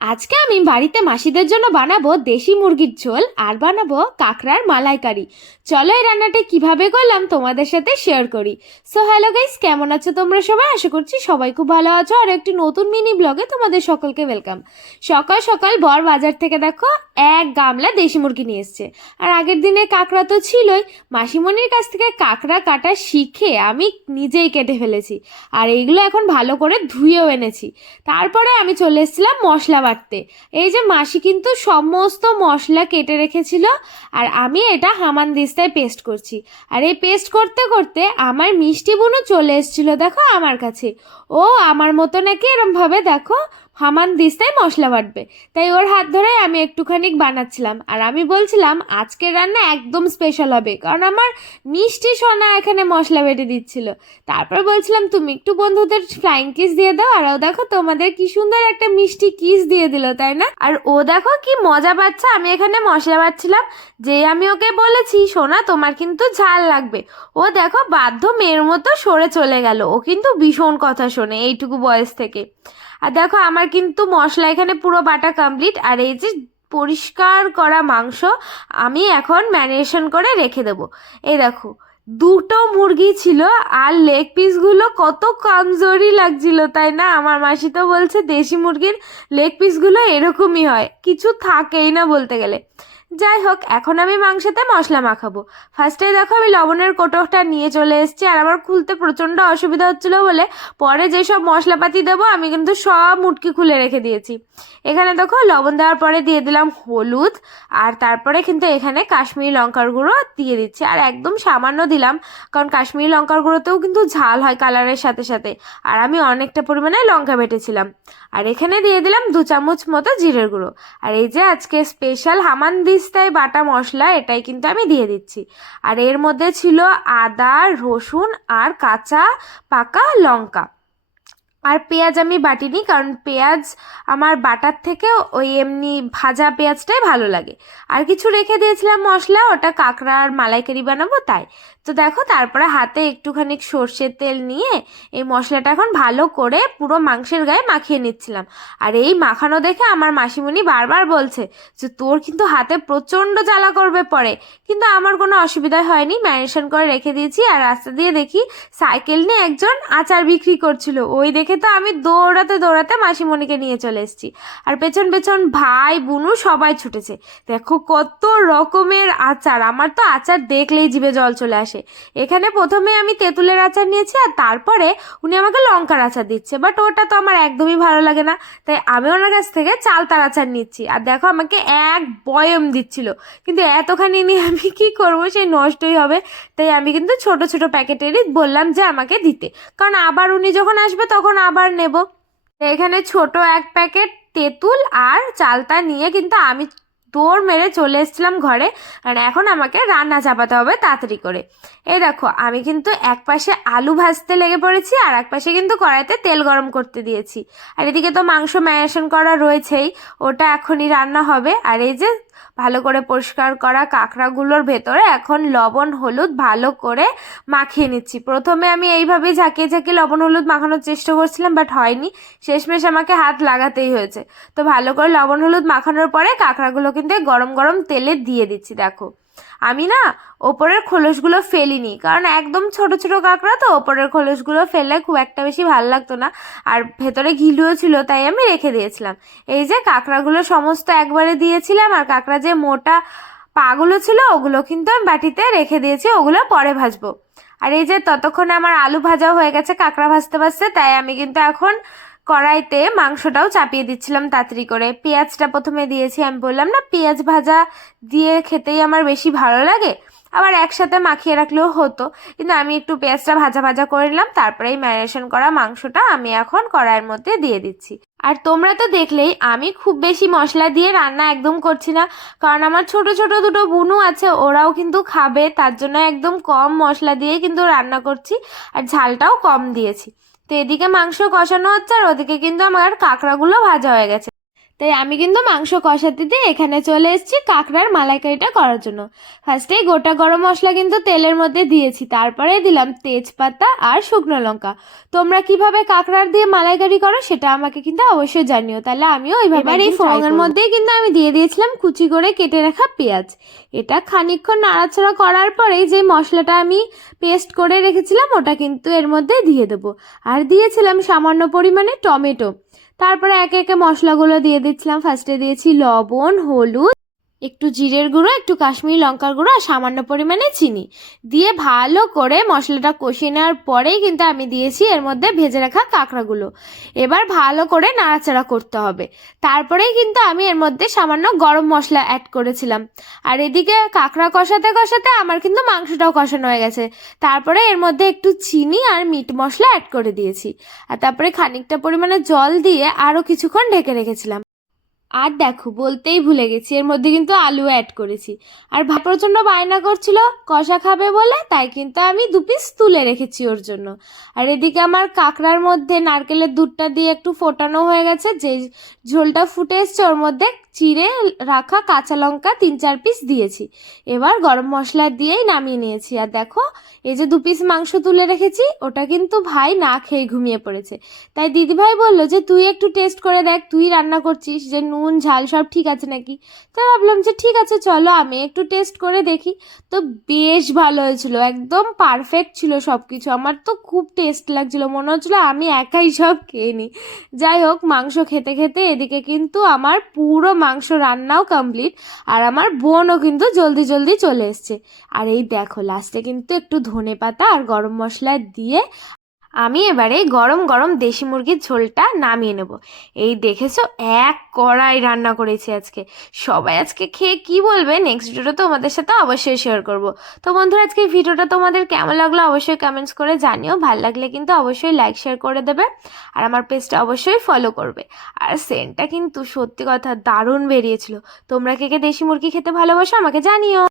আজকে আমি বাড়িতে মাসিদের জন্য বানাবো দেশি মুরগির ঝোল আর বানাবো কাঁকড়ার মালাইকারি। চলো এই রান্নাটা কীভাবে করলাম তোমাদের সাথে শেয়ার করি। সো হ্যালো গাইস কেমন আছো তোমরা সবাই? আশা করছি সবাই খুব ভালো আছো আর একটি নতুন মিনি ব্লগে তোমাদের সকলকে ওয়েলকাম সকাল সকাল বর বাজার থেকে দেখো এক গামলা দেশি মুরগি নিয়ে এসছে। আর আগের দিনে কাঁকড়া তো ছিলই, মাসিমণির কাছ থেকে কাঁকড়া কাটা শিখে আমি নিজেই কেটে ফেলেছি। আর এইগুলো এখন ভালো করে ধুয়েও এনেছি। তারপরে আমি চলে এসেছিলাম মশলা বাটতে এই যে মাসি কিন্তু সমস্ত মশলা কেটে রেখেছিল আর আমি এটা হামান দিস্তায় পেস্ট করছি। আর এই পেস্ট করতে করতে আমার মিষ্টি বুনো চলে এসেছিল দেখো আমার কাছে। ও আমার মতো নাকি এরমভাবে দেখো হামান দিস্তায় মশলা বাটবে। তাই ওর হাত ধরে আমি একটুখানি বানাচ্ছিলাম। আর আমি বলছিলাম, আজকের রান্না একদম স্পেশাল হবে, কারণ আমার মিষ্টি সোনা এখানে মশলা বেটে দিচ্ছিল। তারপর বলছিলাম, তুমি একটু বন্ধুদের ফ্লাইং কিস দিয়ে দাও, আর ও দেখো তোমাদের কি সুন্দর একটা মিষ্টি কিস দিয়ে দিল, তাই না? আর ও দেখো কি মজা পাচ্ছে, আমি এখানে মশলা বাটছিলাম। যে আমি ওকে বলেছি, সোনা, তোমার কিন্তু ঝাল লাগবে। ও দেখো বাধ্য মেয়ের মতো সরে চলে গেল। ও কিন্তু ভীষণ কথা শোনে, এইটুকু বয়স থেকে। আর দেখো, আমার কিন্তু মশলা এখানে পুরো বাটা কমপ্লিট আর এই যে পরিষ্কার করা মাংস, আমি এখন ম্যারিনেশন করে রেখে দেবো। এই দেখো, দুটো মুরগি ছিল, আর লেগ পিসগুলো কত কমজোরি লাগছিল, তাই না? আমার মাসি তো বলছে, দেশি মুরগির লেগ পিসগুলো এরকমই হয়। কিছু থাকেই না বলতে গেলে। যাই হোক, এখন আমি মাংসতে মশলা মাখাবো। ফার্স্টে দেখো, আমি লবণের কোটোটা নিয়ে চলে এসেছি, আর আমার খুলতে প্রচণ্ড অসুবিধা হচ্ছিল বলে পরে যেসব মশলাপাতি দেবো, আমি কিন্তু সব মুটকি খুলে রেখে দিয়েছি। এখানে দেখো, লবণ দেওয়ার পরে দিয়ে দিলাম হলুদ, আর তারপরে কিন্তু এখানে কাশ্মীরি লঙ্কার গুঁড়ো দিয়ে দিচ্ছি। আর একদম সামান্য দিলাম, কারণ কাশ্মীরি লঙ্কার গুঁড়োতেও কিন্তু ঝাল হয় কালারের সাথে সাথে, আর আমি অনেকটা পরিমাণে লঙ্কা বেটেছিলাম। আর এখানে দিয়ে দিলাম দু চামচ মতো জিরের গুঁড়ো। আর এই যে আজকে স্পেশাল হামান দিস্তায় বাটা মশলা এটাই কিন্তু আমি দিয়ে দিচ্ছি। আর এর মধ্যে ছিল আদা, রসুন আর কাঁচা পাকা লঙ্কা। আর পেঁয়াজ আমি বাটিনি, কারণ পেঁয়াজ আমার বাটার থেকে ওই এমনি ভাজা পেঁয়াজটাই ভালো লাগে। আর কিছু রেখে দিয়েছিলাম মশলা, ওটা কাঁকড়া আর মালাইকারি বানাবো তাই। তো দেখো তারপরে হাতে একটুখানি সর্ষের তেল নিয়ে এই মশলাটা এখন ভালো করে পুরো মাংসের গায়ে মাখিয়ে নিচ্ছিলাম। আর এই মাখানো দেখে আমার মাসিমণি বারবার বলছে যে, তোর কিন্তু হাতে প্রচণ্ড জ্বালা করবে পরে। কিন্তু আমার কোনো অসুবিধা হয়নি, ম্যারিনেশন করে রেখে দিয়েছি। আর রাস্তা দিয়ে দেখি সাইকেল নিয়ে একজন আচার বিক্রি করছিল। ওই দেখে তো আমি দৌড়াতে দৌড়াতে মাসিমণিকে নিয়ে চলে এসেছি। আর পেছন পেছন ভাই বুনু সবাই ছুটেছে। দেখো কত রকমের আচার। আমার তো আচার দেখলেই জিভে জল চলে আসে। এখানে প্রথমে আমি তেঁতুলের আচার নিয়েছি আর তারপরে উনি আমাকে লঙ্কার আচার দিচ্ছে। বাট ওটা তো আমার একদমই ভালো লাগে না। তাই আমি ওনার কাছ থেকে চালতার আচার নিচ্ছি। আর দেখো আমাকে এক বয়ম দিচ্ছিল। কিন্তু এতখানি নিয়ে আমি কি করব সেই নষ্টই হবে। তাই আমি কিন্তু ছোট ছোট প্যাকেটেরই বললাম যে আমাকে দিতে। কারণ আবার উনি যখন আসবে তখন আবার নেব। এখানে ছোট এক প্যাকেট তেঁতুল আর চালতা নিয়ে কিন্তু আমি দৌড় মেরে চলে এসেছিলাম ঘরে কারণ এখন আমাকে রান্না চাপাতে হবে তাড়াতাড়ি করে। এই দেখো, আমি কিন্তু এক পাশে আলু ভাজতে লেগে পড়েছি, আর এক পাশে কিন্তু কড়াইতে তেল গরম করতে দিয়েছি। আর এদিকে তো মাংস ম্যারিনেশন করা রয়েছেই, ওটা এখনই রান্না হবে। আর এই যে ভালো করে পরিষ্কার করা কাঁকড়াগুলোর ভেতরে এখন লবণ, হলুদ ভালো করে মাখিয়ে নিচ্ছি। প্রথমে আমি এইভাবেই ঝাঁকিয়ে ঝাঁকিয়ে লবণ, হলুদ মাখানোর চেষ্টা করছিলাম, বাট হয়নি। শেষমেশ আমাকে হাত লাগাতেই হয়েছে। তো ভালো করে লবণ, হলুদ মাখানোর পরে কাঁকড়াগুলো কিন্তু গরম গরম তেলে দিয়ে দিচ্ছি, দেখো। আমি না ওপরের খোলসগুলো ফেলিনি, কারণ একদম ছোট ছোট কাঁকড়া তো ওপরের খোলসগুলো ফেললে খুব একটা বেশি ভালো লাগতো না। আর ভেতরে ঘিলুও ছিল, তাই আমি রেখে দিয়েছিলাম। এই যে কাঁকড়াগুলো সমস্ত একবারে দিয়েছিলাম, আর কাঁকড়া যে মোটা পাগুলো ছিল, ওগুলো কিন্তু আমি বাটিতে রেখে দিয়েছি, ওগুলো পরে ভাজবো। আর এই যে ততক্ষণে আমার আলু ভাজাও হয়ে গেছে, কাঁকড়া ভাজতে ভাজতে, তাই আমি কিন্তু এখন কড়াইতে মাংসটাও চাপিয়ে দিচ্ছিলাম তাড়াতাড়ি করে। পেঁয়াজটা প্রথমে দিয়েছি, আমি বললাম, না, পেঁয়াজ ভাজা দিয়ে খেতেই আমার বেশি ভালো লাগে। আবার একসাথে মাখিয়ে রাখলেও হতো, কিন্তু আমি একটু পেঁয়াজটা ভাজা ভাজা করে নিলাম, তারপরে এই ম্যারিনেশন করা মাংসটা আমি এখন কড়াইয়ের মধ্যে দিয়ে দিচ্ছি। আর তোমরা তো দেখলেই, আমি খুব বেশি মশলা দিয়ে রান্না একদম করছি না, কারণ আমার ছোট ছোট দুটো বুনু আছে, ওরাও কিন্তু খাবে, তার জন্য একদম কম মশলা দিয়ে কিন্তু রান্না করছি, আর ঝালটাও কম দিয়েছি। তো এদিকে মাংস কষানো হচ্ছে আর ওদিকে কিন্তু আমার কাঁকড়াগুলো ভাজা হয়ে গেছে। তাই আমি কিন্তু মাংস কষাতে দিয়ে এখানে চলে এসেছি কাঁকড়ার মালাইকারিটা করার জন্য। ফার্স্টেই গোটা গরম মশলা কিন্তু তেলের মধ্যে দিয়েছি তারপরে দিলাম তেজপাতা আর শুকনো লঙ্কা। তোমরা কীভাবে কাঁকড়ার দিয়ে মালাইকারি করো সেটা আমাকে কিন্তু অবশ্যই জানিও তাহলে আমিও ওইভাবে এই ফোড়নের মধ্যেই কিন্তু আমি দিয়ে দিয়েছিলাম কুচি করে কেটে রাখা পেঁয়াজ। এটা খানিকক্ষণ নাড়াচাড়া করার পরেই যে মশলাটা আমি পেস্ট করে রেখেছিলাম ওটা কিন্তু এর মধ্যে দিয়ে দেবো। আর দিয়েছিলাম সামান্য পরিমাণে টমেটো। তারপরে একে একে মশলাগুলো দিয়ে দিচ্ছিলাম। ফার্স্টে দিয়েছি লবণ হলুদ একটু জিরের গুঁড়ো, একটু কাশ্মীরি লঙ্কার গুঁড়ো আর সামান্য পরিমাণে চিনি। দিয়ে ভালো করে মশলাটা কষিয়ে নেওয়ার পরেই কিন্তু আমি দিয়েছি এর মধ্যে ভেজে রাখা কাঁকড়াগুলো। এবার ভালো করে নাড়াচাড়া করতে হবে। তারপরেই কিন্তু আমি এর মধ্যে সামান্য গরম মশলা অ্যাড করেছিলাম। আর এদিকে কাঁকড়া কষাতে কষাতে আমার কিন্তু মাংসটাও কষানো হয়ে গেছে। তারপরে এর মধ্যে একটু চিনি আর মিট মশলা অ্যাড করে দিয়েছি। আর তারপরে খানিকটা পরিমাণে জল দিয়ে আরও কিছুক্ষণ ঢেকে রেখেছিলাম। আর দেখো, বলতেই ভুলে গেছি, এর মধ্যে কিন্তু আলু অ্যাড করেছি। আর ভা প্রচণ্ড বায়না করছিল, কষা খাবে বলে, তাই কিন্তু আমি দু পিস তুলে রেখেছি ওর জন্য। আর এদিকে আমার কাঁকড়ার মধ্যে নারকেলের দুধটা দিয়ে একটু ফোটানো হয়ে গেছে যে ঝোলটা ফুটে এসছে, ওর মধ্যে চিড়ে রাখা কাঁচা লঙ্কা তিন চার পিস দিয়েছি। এবার গরম মশলা দিয়েই নামিয়ে নিয়েছি। আর দেখো, এই যে দু পিস মাংস তুলে রেখেছি, ওটা কিন্তু ভাই না খেয়ে ঘুমিয়ে পড়েছে। তাই দিদিভাই বলল যে, তুই একটু টেস্ট করে দেখ, তুই রান্না করছিস, যে নুন, ঝাল সব ঠিক আছে নাকি? তাই ভাবলাম যে, ঠিক আছে, চলো আমি একটু টেস্ট করে দেখি। তো বেশ ভালো হয়েছিল, একদম পারফেক্ট ছিল সব কিছু আমার তো খুব টেস্ট লাগছিল, মনে হচ্ছিল আমি একাই সব খেয়ে নিই যাই হোক, মাংস খেতে খেতে এদিকে কিন্তু আমার পুরো মাংস রান্নাও কমপ্লিট আর আমার বোনও কিন্তু জলদি জলদি চলে এসছে। আর এই দেখো লাস্টে কিন্তু একটু ধনে পাতা আর গরম মশলা দিয়ে আমি এবারে গরম গরম দেশি মুরগির ঝোলটা নামিয়ে নেব। এই দেখেছ, এক কড়াই রান্না করেছি আজকে। সবাই আজকে খেয়ে কি বলবে? নেক্সট ভিডিওটা তোমাদের সাথে অবশ্যই শেয়ার করব। তো বন্ধুরা, আজকে এই ভিডিওটা তোমাদের কেমন লাগল অবশ্যই কমেন্টস করে জানিও। ভালো লাগলে কিন্তু অবশ্যই লাইক শেয়ার করে দেবে আর আমার পেজটা অবশ্যই ফলো করবে। আর সেন্টটা কিন্তু সত্যি কথা দারুণ বেরিয়েছিল। তোমরা কে কে দেশি মুরগি খেতে ভালোবাসো আমাকে জানিও।